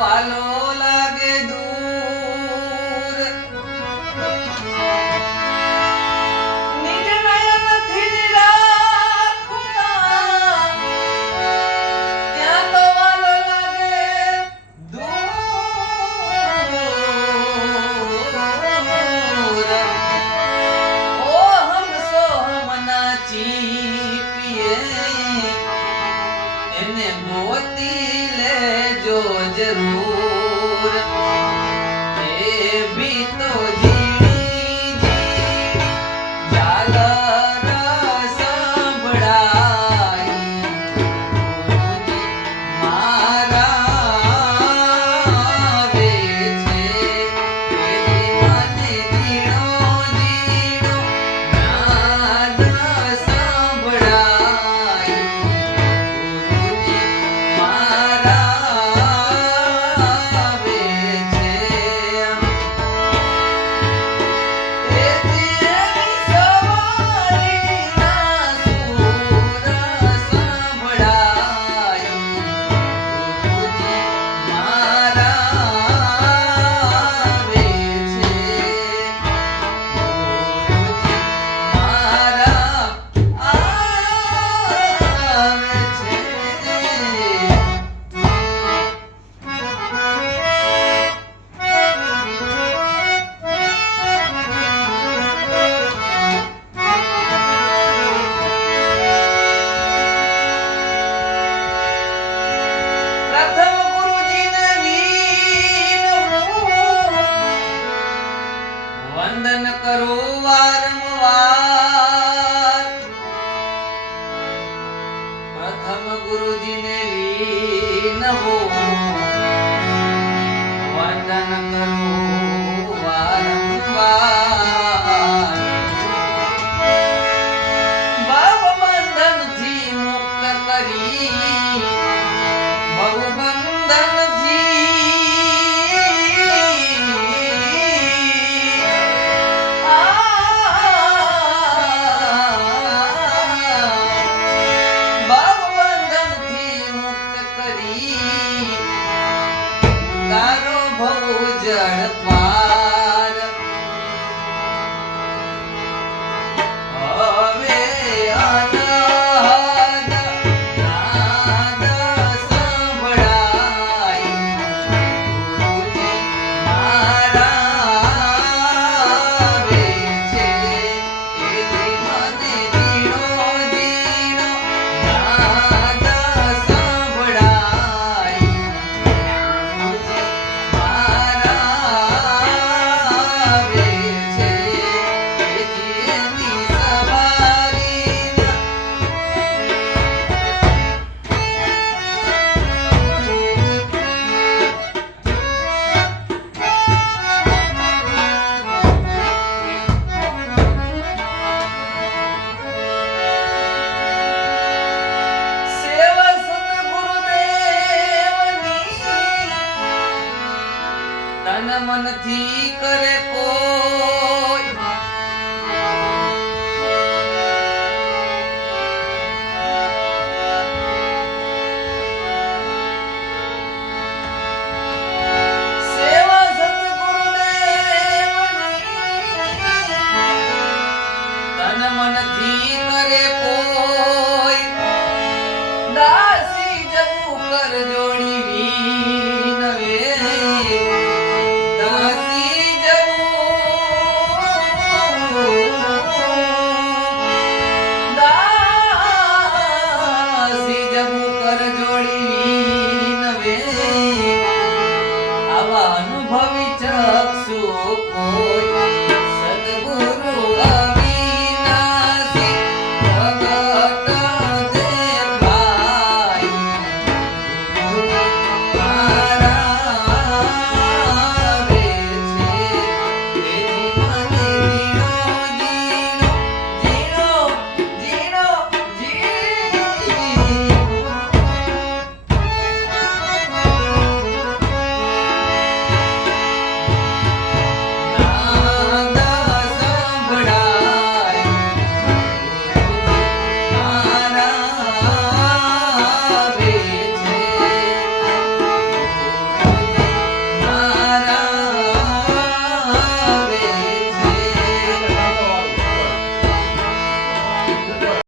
I know. જરૂર. એ બી તો જી ரோவா તારો બહુ જડપા મનથી કરે કોઈ